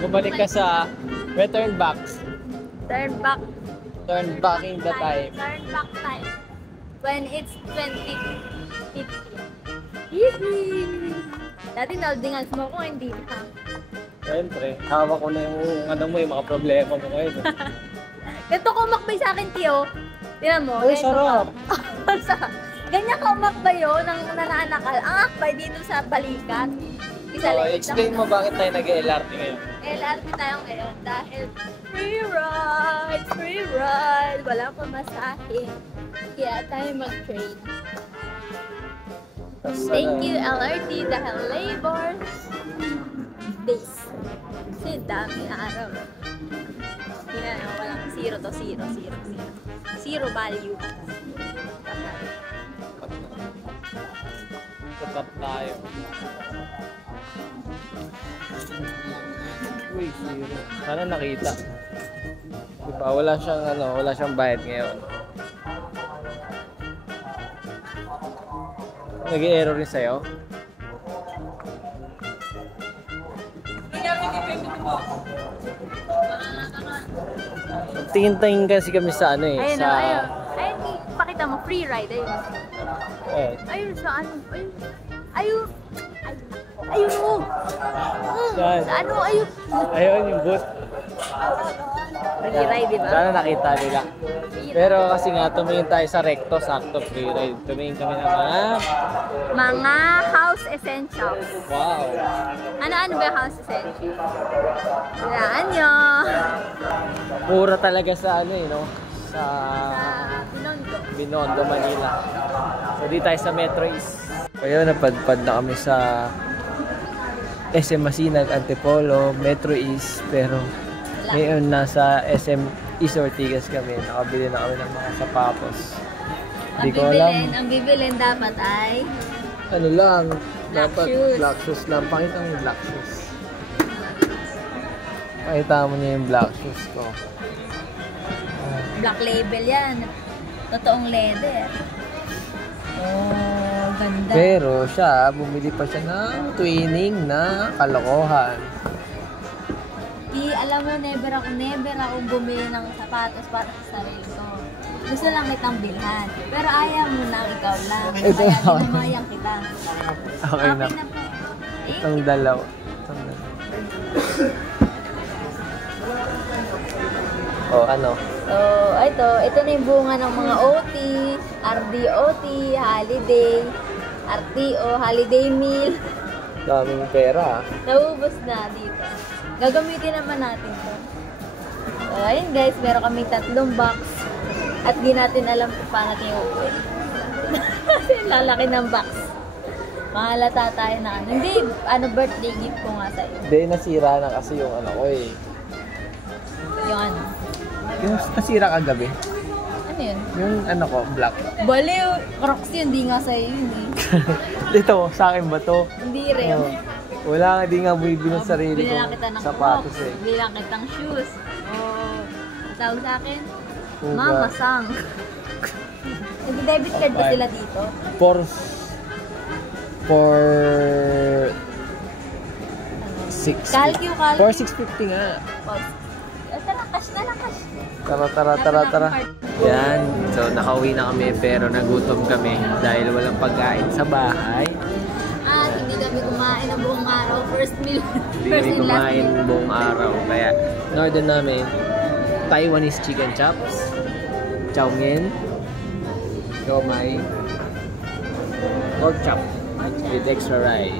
Bumalik ka sa return back. Turn back. Turn backing the time. Turn back time. When it's 2050. Yippee! Dati naldingan mo ko, hindi na. Siyempre, hawak ko na yung ano mo, yung mga problema mo ngayon. Ganito ko umakbay sa akin, Tiyo. Tingnan mo. Uy, sarap! Ganyan ka umakbay yun, ng nananakal. Ang akbay dito sa balikat. Explain mo bakit tayo nag-LRT ngayon. LRT tayo ngayon dahil free ride, walang pamasahe. Kaya tayo mag-train. Thank you LRT dahil labor days. Kasi dami araw. Yan, walang zero to zero. Zero value. Tapat tayo. Uy, zero. Sana nakita. Diba, wala siyang bayad ngayon. Nag-error rin sa'yo? Tingin-tingin kasi kami sa ano eh. Ayun sa... ayun, pakita mo, free ride, ayun. Ayun, saan? Ayun. Saan? Saan mo, ayun. Ayun, yung booth. Free ride, diba? Sana nakita nila. Pero kasi nga, tumingin tayo sa recto, sakto free ride. Tumingin kami ng mga house essentials. wow! Ano ba yung house essentials? Walaan nyo. Mura talaga sa ano eh, no? Sa Binondo, Manila. So, di tayo sa Metro East. Kaya napadpad na kami sa SM Masinag, Antipolo, Metro East. Pero ngayon nasa SM East Ortigas kami. Nakabili na kami ng mga sapatos. Hindi ko alam. Ang bibilin dapat ay ano lang, dapat shoes. black shoes lang. Pakita mo yung black shoes. Pakita mo niya yung black shoes ko. black label yan. Totoong leather. Oh, ganda. Pero siya, bumili pa siya ng twinning na kalokohan. Alam mo, never ako bumili ng sapatos para sa sarili ko. Gusto lang kitang bilhan. Pero ayaw mo na, ikaw lang. Ito Kaya ginamayang kita. Okay na. Po. Itong dalawa. Oh, ano? So, ito na yung bunga ng mga OT, RDOT, holiday, RTO, holiday meal. Daming pera. Naubos na dito. Gagamitin naman natin to. So, ayun guys, meron kami 3 box. At di natin alam kung paano natin uuwi. Kasi lalaki ng box. Mahalata tayo na ano. Hindi, birthday gift ko nga sa'yo. Hindi, nasira na kasi yung ano ko eh. Yung ano? Yung nasira kagabi. Ano yun? Yung ano ko, black. Baliw! Crocs yun, di nga sa'yo yun eh. Dito, sa akin ba to? Hindi rin. Oh. Wala nga, di nga bumibili ng sarili ko sapatos eh. Bilang kitang shoes. Tawag sa akin? Uga. Mama Sang. Nag-debit card ba sila dito? For 6. Calcio. For 650 nga. Tara, cash na lang, cash. Tara. Yan. So, nakauwi na kami pero nagutom kami dahil walang pagkain sa bahay. Hindi kami kumain ng buong araw. First meal. Hindi kami kumain buong araw. Kaya, in-order namin Taiwanese chicken chops, chow mein, siomai, pork chop with extra rice.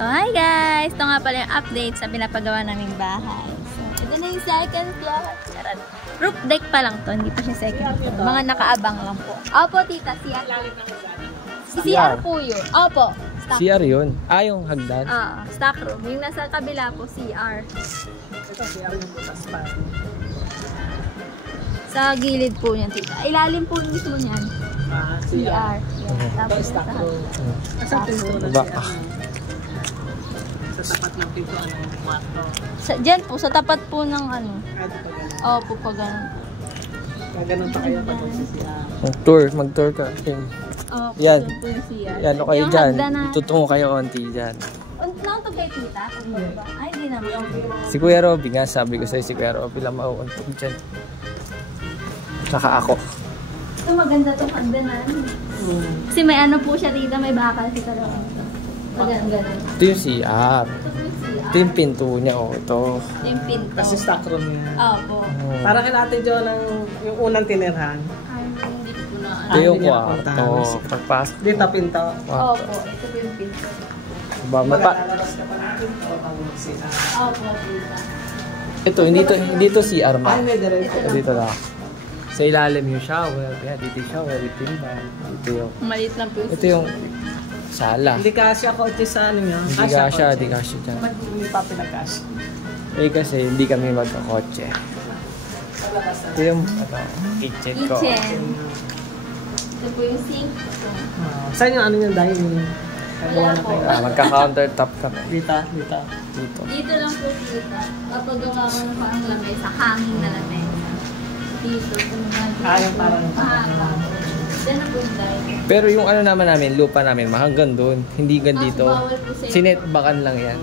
So, hi guys! Ito nga pala yung update sa pinapagawa naming bahay. So, ito na yung second floor. Charot. Roof deck pa lang to, hindi pa siya second floor. Mga nakaabang lang po. Opo, tita, CR. CR po yun. Opo. CR yun? Yung hagdan? Stock room. Yung nasa kabila po, CR. Ito, CR yung butas pa. Sa gilid po niyan, tita. Ilalim po mismo niyan. CR. Yan. Tapos Stock sa room. Asan pinto na Baba. siya? Sa tapat ng pinto, anong kwarto? Diyan po, sa tapat po ng ano. Di pa ganun. Opo, pag ganun. Gaganon pa kayo pag magsisiya. Mag-tour ka. Opo, Yan. doon po yung CR. Yan, o kayo Yung dyan. hagdanan. Tutungo kayo onti dyan. Nauntog kay tita? Ay, hindi naman. Si Kuya Robby nga, sabi ko sa'yo, si Kuya Robby lang mauuntog dyan. Saka ako. Ito maganda itong hagdanan. Kasi may ano po siya dito, may bakal si Karoon. Maganda. Ito yung CR. Ito po yung CR. Ito yung pinto niya, oh. Ito. Ito yung pinto. Kasi stock room yan. Opo. Para kay Ate Jo yung unang tinirhan. Ay, hindi ko na Ito yung hindi niya kwarto. napuntahan. Pagpasok. Dito pinto. Kwarto. Opo, ito po yung pinto. Diba, Lalabas ka pa natin o pag magsisiya. Opo, tita. Ito, hindi to CR Ay, ma. may diretso. Dito lang. Sa ilalim yung shower. Kaya dito yung shower, dito yung van. Dito yung... Maliit lang po yung Ito yung sala. Hindi kasya kotse sa ano yun. Hindi kasya, hindi kasya dyan. Hindi pa pinagkasya. Eh kasi hindi kami magkakotse. Sa labas na. Ito yung kitchen ko. kitchen. Ito po yung sink. Saan yung ano yung dining? Wala po. Magka-countertop kami. Dito. Dito. Dito lang po tita. Kapag gawa ko ng parang lamesa, hangin na lamesa. Dito, yung parang mahaba. Diyan na po yung dining. Pero yung ano naman namin, lupa namin, hanggang doon. Hindi hanggang dito. Bawal po sa Sinetbakan lang yan.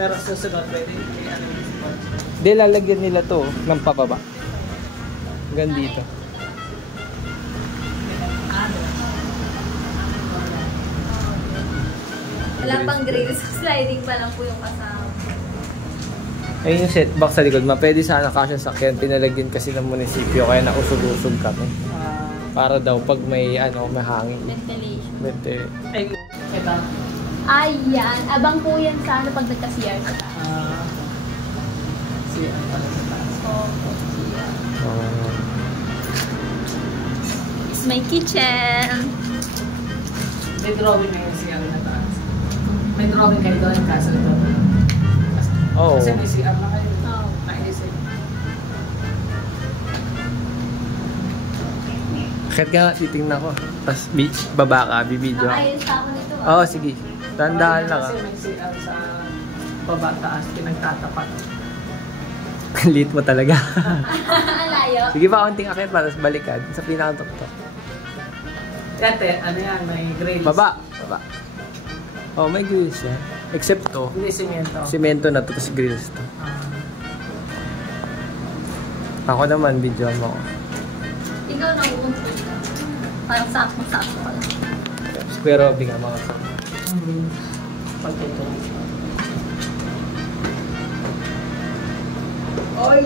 Pero susunod pwede. Ano yung Hindi, lalagyan nila to ng pababa. Hanggang dito. Wala pang grills. Sliding pa lang po yung kasama. Ayun yung setback sa likod. Pwede sana kasya sakyan. Pinalagyan kasi ng munisipyo kaya nausog-usog kami. Para daw pag may may hangin. Ventilation. ay, ito. Ayan. Abang po yan sa ano pag nagka-CR ka. Si ano pala sa taas. Opo, CR. It's my kitchen. May drawing na yung CR na taas. May drawing kayo doon kaso ito. Oo. Kasi may CR na kayo. Oh. Nainisip. Kahit nga, titingnan ko. Tapos baba ka, bibidyo ako. Ayos pa ako nito. Oo, sige. Tandaan lang Kasi may CR sa baba taas, pinagtatapat. Lit mo talaga. Alayo. Sige pa, konting akit para sa balikan. Sa pinakatok-tok. Yan, ano yan, may grills. Baba. Oh, may grills yan. Except to. Hindi simento. Semento na to, tapos grills to. Ako naman, video mo. Ikaw na uunto. Parang sakmo-sakmo ka lang. Square Robby nga mga Pagtutong. Oy!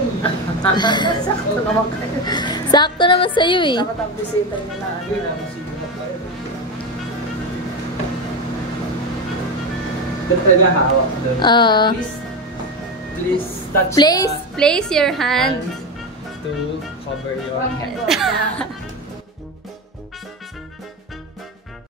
Sakto naman kayo. Sakto naman sa'yo eh. Dapat ang bisita nyo na ano. doon talaga hawak doon. Please touch Place your hand. to cover your head.